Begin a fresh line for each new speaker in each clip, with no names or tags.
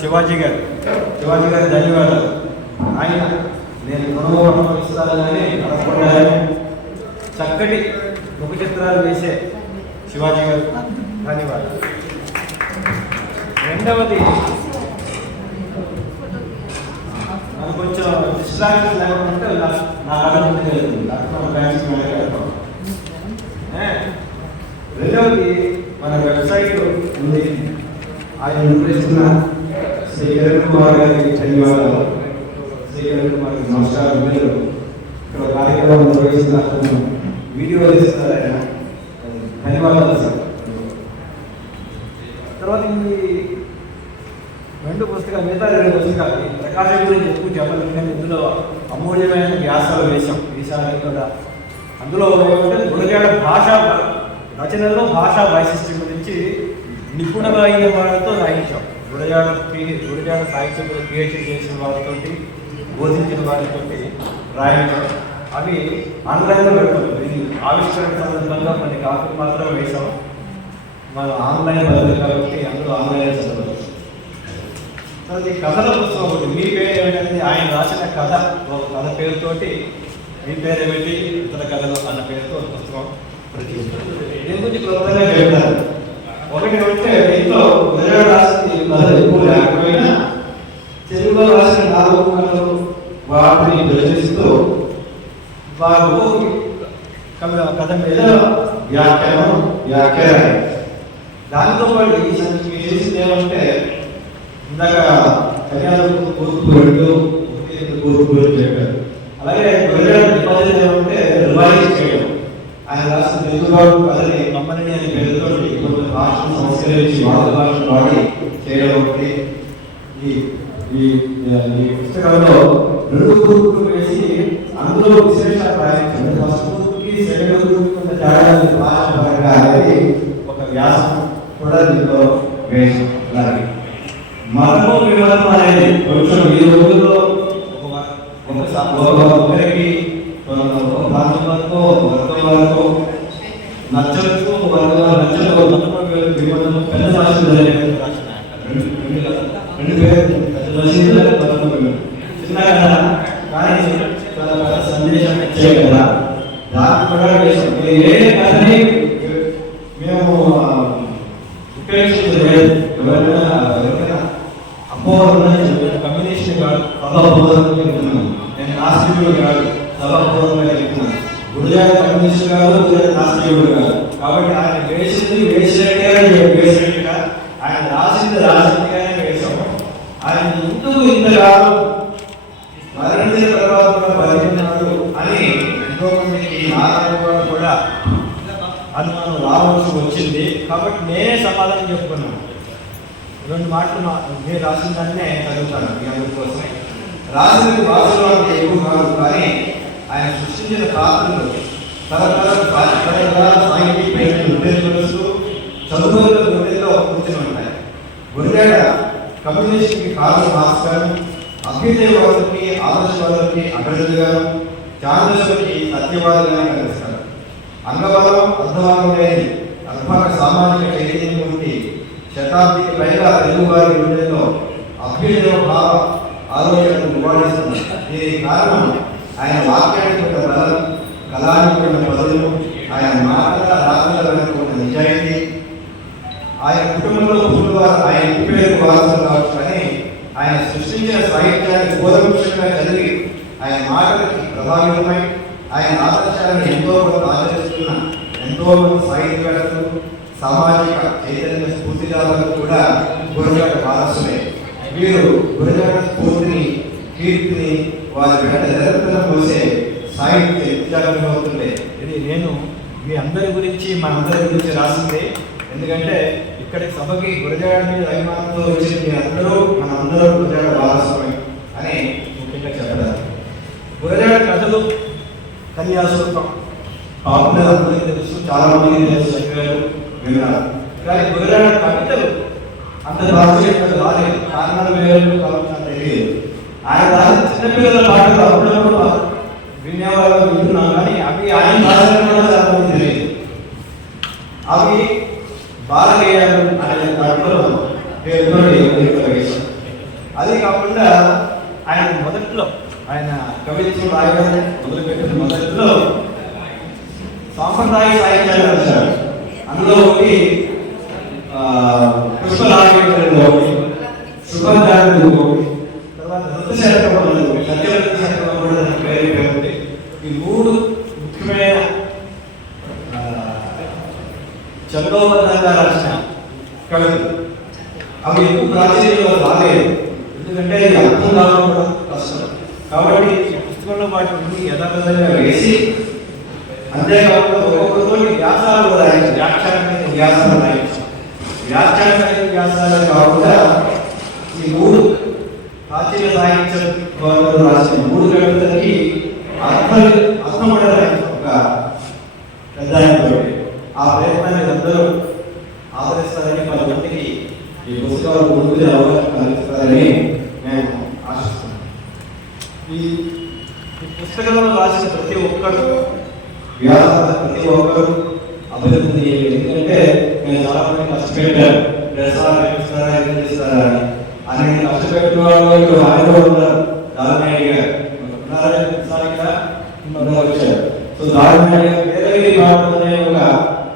శివాజీ గారు. శివాజీ గారి ధన్యవాదాలు. ఆయన నేను రుణమోహం ఇస్తానని అనుకున్నా చక్కటి ముఖ చిత్రాలు వేసే శివాజీ గారు. ధన్యవాదాలు. రెండవది నాకు కొంచెం డిస్ట్రాక్షన్ లేకుంటే నా- నా రెండవది మన వెబ్సైట్ ఉంది. ఆయన నిర్వహిస్తున్న శ్రీ కిరణ్ కుమార్ గారికి ధన్యవాదాలు. శ్రీ కిరణ్ కుమార్ గారికి నమస్కారం మీరు ఇక్కడ కార్యక్రమం వీడియో చేస్తారు ఆయన. ధన్యవాదాలు సార్. తర్వాత ఈ రెండు పుస్తకాలు మిగతా రెండు పుస్తకాలు ప్రకాశం గురించి ఎక్కువ చెప్పలేదు ఇందులో అమూల్యమైన వ్యాసాలు వేశాం. ఈసారి కూడా అందులో ఏమంటే గురజాడ భాష రచనలో భాషా వైశిష్ట్యం గురించి నిపుణులైన వాళ్ళతో రాయించాం. గురజాడ పి- గురజాడ సాహిత్యంలో పిహెచ్డి చేసిన వారితో బోధించిన వారితో రాయడం. అవి ఆన్లైన్లో పెడుతుంది ఇది ఆవిష్కరణ సందర్భంగా కొన్ని కాపీలు మాత్రమే వేశాం. మనం ఆన్లైన్ బదులు కాబట్టి అందరూ ఆన్లైన్ చదవచ్చు ఈ కథల పుస్తకం ఒకటి. మీ పేరు ఏమిటంటే ఆయన రాసిన కథ. ఒక కథ పేరుతోటి మీ పేరు ఏమిటి? ఇతర కథలు అన్న పేరుతో పుస్తకం ప్రతి దీని గురించి క్లుప్తంగా చెప్తారు ఒకటి ఏమంటే దీంట్లో గుజరాత్ రాసింది కథలు ఎక్కువ లేకపోయినా తెలుగులో రాసిన నాలుగు వాటిని విభజిస్తూ వారు కథ మీద వ్యాఖ్యానం వ్యాఖ్యానం. దానితో పాటు ఈ సంచి చేసింది ఏమంటే ఇందాక కన్యాకుమారి కూర్పు రెండు కూర్పు రెండు చెప్పారు. అలాగే గుజరాత్ డిపాజిట్ ఏమంటే రివైజ్ చేయడం. ఆయన రాసిన తెలుగు కథని మమ్మల్ని అనే పేరుతో భాషను సంస్కరించి మాతృ భాష వాడి చేయడం ఒకటి. ఈ ఈ ఈ పుస్తకంలో రెండు గ్రూపులు వేసి అందులో విశేషాలు రాయించారు. ఫస్ట్ గ్రూప్కి సెకండ్ గ్రూప్ కొంత తేడా భాష పరంగా అనేది ఒక వ్యాసం కూడా దీంట్లో వేసాం అలాగే మతము వివాదం అనేది కొంచెం ఈ రోజుల్లో ఒక ఒకరికి ఒక ప్రాంతం వరకు ఒక వర్గం వరకు నచ్చవచ్చు నచ్చదు పెద్ద భాష రెండు పేరు పెద్ద మసీదు చిన్న కదా కానీ చాలా పెద్ద సందేశం ఇచ్చే కదా ఏ కథని మేము ఉపయోగించలేదు ఎవరైనా ఎవరైనా చెప్తున్నాను నేను నాస్తికుడు కాదు సభాబోధనగా చెప్తున్నాను గురుజాత కమ్యూనిస్ట్ కాదు గురుజాత నాస్తికుడు కాదు కాబట్టి ఆయన వేసింది వేసినట్టుగానే వేసినట్టుగా ఆయన రాసింది రాసినట్టుగానే వేసాము ఆయన ఎందుకు ఇంతకాలం మరణించిన తర్వాత కూడా బతికినాడు అని ఎంతో మందికి నారాయణ కూడా అనుమానం రావాల్సి వచ్చింది. కాబట్టి నేనే సమాధానం చెప్పుకున్నాను. రెండు మాటలు నేను రాసిన దాన్నే చదువుతాను మీ అందరి కోసమే. రాసిన భాషలో ఎక్కువ కాదు కానీ ఆయన సృష్టించిన పాత్రలు తరతరాల తరతరాల సాహితీ పేరును ఉద్దేశపరుస్తూ చదువుల గుండెల్లో కూర్చొని ఉంటాయి గురిజాడ కమ్యూనిస్ట్కి కారు భాస్కర్ అభ్యుదయవాదులకి ఆదర్శవాదులకి అగ్రజులు గారు చాంద్రశులకి సత్యవాదులుగా కనిపిస్తారు అంగబలం అర్ధవాదం లేని సామాజిక చైతన్యం ఉండి శతాబ్దికి పైగా తెలుగువారి గుండెల్లో అభ్యుదయ భావ ఆలోచనలు నివాడిస్తున్నారు దీనికి కారణం ఆయన వాక్యానికి కళానికి ఉన్న పదులు ఆయన మాటల రాతల వెనుక ఉన్న నిజాయితీ ఆయన కుటుంబంలో పుట్టినవారు ఆయన ఇంటి పేరు వారసులు కావచ్చు కానీ ఆయన సృష్టించిన సాహిత్యాన్ని బోధవృక్షంగా చదివి ఆయన మాటలకి ప్రభావితమై ఆయన ఆదర్శాలను ఎంతో మంది ఆచరిస్తున్న ఎంతో మంది సాహిత్యవేత్తలు సామాజిక చైతన్య స్ఫూర్తిదారులకు కూడా గురజాడ వారసులే. వీరు గురజాడ స్ఫూర్తిని కీర్తిని వారి వెంట నిరంతరం పోసే సాహిత్య విద్యార్థులు అవుతుండే ఇది నేను మీ అందరి గురించి మనందరి గురించి రాసింది. ఎందుకంటే ఇక్కడ సభకి గురజాడ మీద అభిమానంతో వచ్చిన మీ అందరూ మన అందరూ గురజాడ భాగస్వామి అని ముఖ్యంగా చెప్పడారు గురజాడ కథలు కన్యాశుల్కం పాపులర్ అందరికీ తెలుసు చాలా మందికి తెలుసు చెప్పారు విన్నారు కానీ గురజాడ కవితలు అంత రాజకీయ రాలేదు. కారణాలు వేరు కావచ్చు నాకు తెలియదు ఆయన రాసిన చిన్నపిల్లల పాటలు అప్పుడప్పుడు వినియోగాలు వింటున్నాం కానీ అవి ఆయన భాషలో సరిపోతుంది అవి బాలగేయాలు కాకుండా ఆయన మొదట్లో ఆయన కవిత్వం రాయడం మొదలుపెట్టిన మొదట్లో సాంప్రదాయ సాహిత్యాలు రాశారు. అందులో ఒకటి పుష్పరాజేంద్రంలో ఒకటి తర్వాత ఈ మూడు ముఖ్యమైన ఆ, రాసిన కవితలు. అవి ఎక్కువ ప్రాచుర్యంలో రాలేదు. ఎందుకంటే అర్థం రావడం కూడా కష్టం. కాబట్టి పుస్తకంలో వాటి నుండి యథాతథంగా వేసి అంతేకాకుండా ఒక్కొక్కరు వ్యాసాలు కూడా రాయించారు వ్యాఖ్యాన వ్యాసాలు రాయించారు వ్యాఖ్యానమైన వ్యాసాలు కాకుండా ఈ మూడు ప్రాచీన సాహిత్యం రాసిన మూడు కవితలకి అందరూ కష్టపడారు ఒక పెద్ద ఆయనతో. ఆ ప్రయత్నాన్ని అందరూ ఆదరిస్తారని కొంతమందికి ఈ పుస్తకాలు ముందుగా అవకాశం కలిగిస్తారని నేను ఆశిస్తున్నాను. ఈ ఈ పుస్తకంలో రాసిన ప్రతి ఒక్కరు వ్యాసాల ప్రతి ఒక్కరు అభివృద్ధి ఎందుకంటే నేను చాలా మంది కష్టపెట్టాను. చేస్తారా చేస్తారా ఏం చేస్తారా అని. అని కష్టపెట్టిన వాళ్ళు ఆయన ఉన్నారు దారుణయ్య అడిగారు ఉన్నారా వచ్చారు. సో దారుణయ్య గారు వేరే పాటలనే ఒక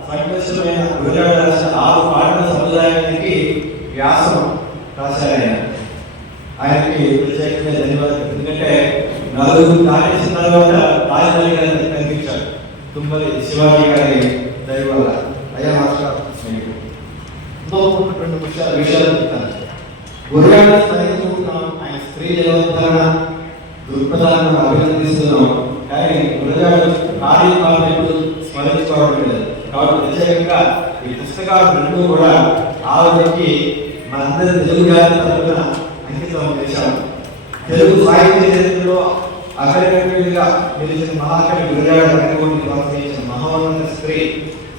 సంక్లిష్టమైన ఆరు పాటల సముదాయానికి వ్యాసం రాశారు ఆయన ఆయనకి ప్రత్యేకంగా ధన్యవాదాలు. ఎందుకంటే నలుగురు తర్వాత రాజధాని గారిని కనిపించారు. తుమ్మలి శివాజీ గారి దయ వల్ల. అయ్యా మాస్టర్ రెండు విషయాలు విషయాలు చెప్తాను. ఆయన స్త్రీ దృక్పథాలను అభినందిస్తున్నాం కానీ గురుగారు కార్యక్రమం ఎప్పుడు స్మరించుకోవడం లేదు కాబట్టి ప్రత్యేకంగా ఈ పుస్తకాలు రెండు కూడా ఆవిడకి మనందరి తెలుగు జాతి తరఫున అంకితం చేశాము. తెలుగు సాహిత్య చరిత్రలో అగ్రగణ్యుడిగా నిలిచిన మహాకవి గురజాడ రంగమూర్తి ప్రోత్సహించిన మహోన్నత స్త్రీ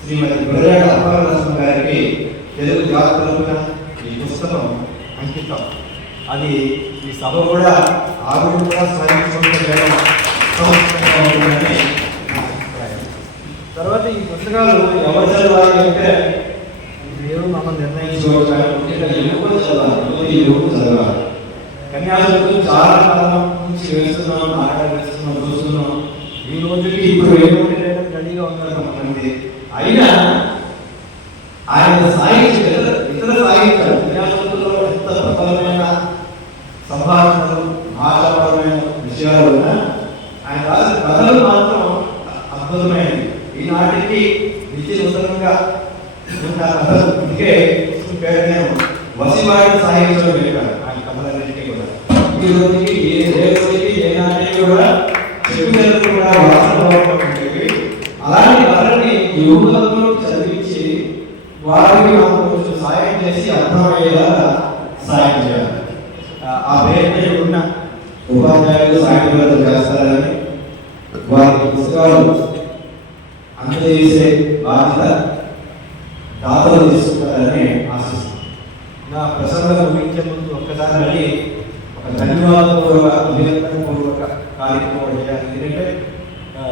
శ్రీమతి గురజాడ అప్పలరసం గారికి తెలుగు జాతి తరఫున ఈ పుస్తకం అంకితం. అది ఈ సభ కూడా ఆవిడ కూడా స్మరించుకుంటే తర్వాత ఈ పుస్తకాలు ఎవరు చదవాలి అంటే దేవుడు మనం నిర్ణయించుకోవాలి కానీ ముఖ్యంగా చాలా కాలం నుంచి వేస్తున్నాం నాటకాలు చూస్తున్నాం ఈ రోజుకి ఇప్పుడు ఏమిటి రెడీగా ఉన్నారు కొంతమంది అయినా ఆయన సాహిత్యం ఇతర ఇతర సాహిత్యాలు కన్యాశులలో ఎంత ప్రబలమైన సంభాషణలు భాషాపరమైన విషయాలు ఉన్నా ఆయన రాసిన కథలు మాత్రం అద్భుతమైనవి ఈనాటికి నిత్య ఉన్న కథలు ఇంకే పేరు నేను వసివాడి సాహిత్యం వెళ్ళాను ఆయన కథలన్నింటినీ కూడా. ఈ రోజుకి ఏ ఏ రోజుకి ఏ నాటికి కూడా చెప్పుదలకు కూడా వాసనగా ఉండేవి అలాంటి కథల్ని యువకులతో చదివించి వారికి మనం కొంచెం సాయం చేసి అర్థమయ్యేలా సాయం చేయాలి. ఆ- ఆ పేరు ఉన్న ఉపాధ్యాయులు సాయం చేస్తారని వారి పుస్తకాలు అందజేసే బాధ్యత దాతలు తీసుకుంటారని ఆశిస్తున్నాను నా ప్రసంగం ముగించే ముందు ఒక్కసారి మళ్ళీ ఒక ధన్యవాదపూర్వక అభినందనపూర్వక కార్యక్రమం చేయాలి. ఎందుకంటే ఆ,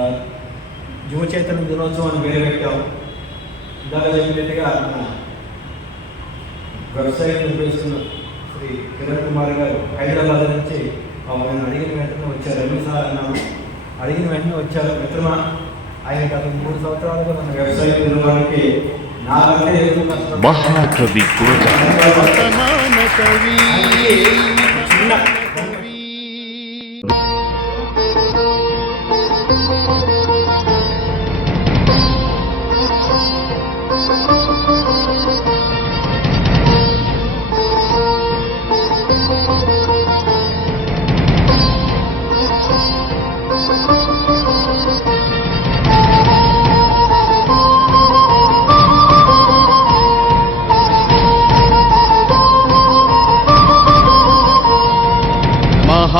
యువ చైతన్య దినోత్సవం అని ఇందాక చెప్పినట్టుగా వెబ్సైట్ నిర్వహిస్తున్న శ్రీ కిరణ్ కుమార్ గారు హైదరాబాద్ నుంచి ఆయన అడిగిన వెంటనే వచ్చారు. రవి సార్ అన్నాను అడిగిన వెంటనే వచ్చారు. మిత్రమా ఆయన గత మూడు సంవత్సరాలుగా మన వెబ్సైట్ నిర్మాణానికి ಮಹಾಕವಿ ಕೂಟ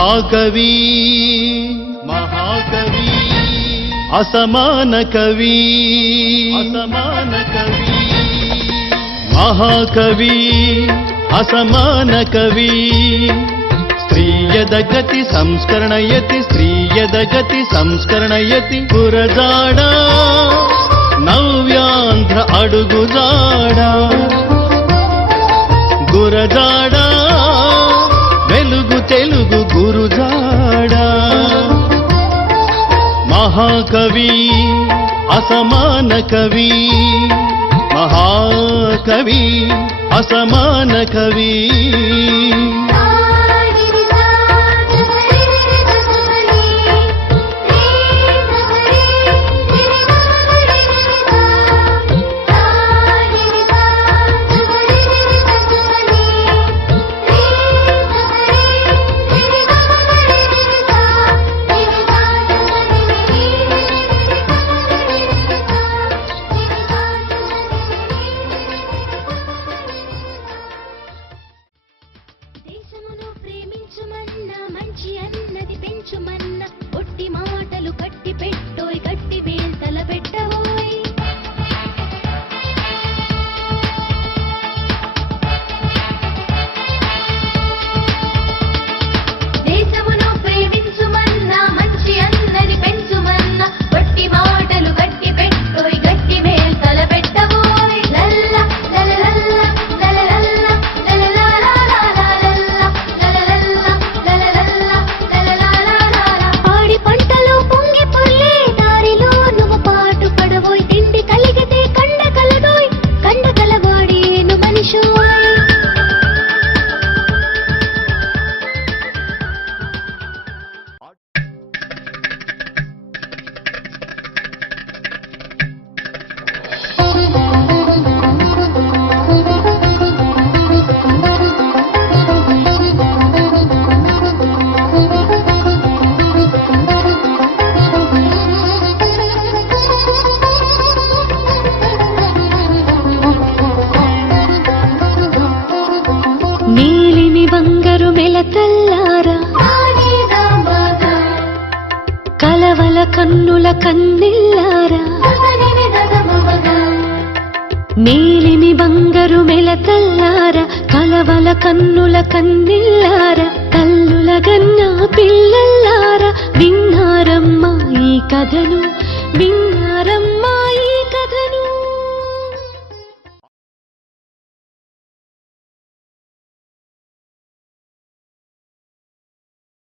మహాకవి.
మహాకవి. అసమాన కవి. అసమాన కవి. మహాకవి. అసమాన కవి. స్త్రీయద గతి సంస్కరణయతి స్త్రీయద గతి సంస్కరణయతి పురజాడ నవ్యాంధ్ర అడుగుజాడా. గురజాడా తెలుగు గురుజాడా. మహాకవి అసమాన కవి. మహాకవి అసమాన కవి.
కన్నుల కన్నిల్లారా? మేలిమి బంగారు మెలతల్లార? కలవల కన్నుల కన్నిల్లారా? కల్లుల కన్నా పిల్లల్లారా? విన్నారమ్మ ఈ కథను విన్నారమ్మ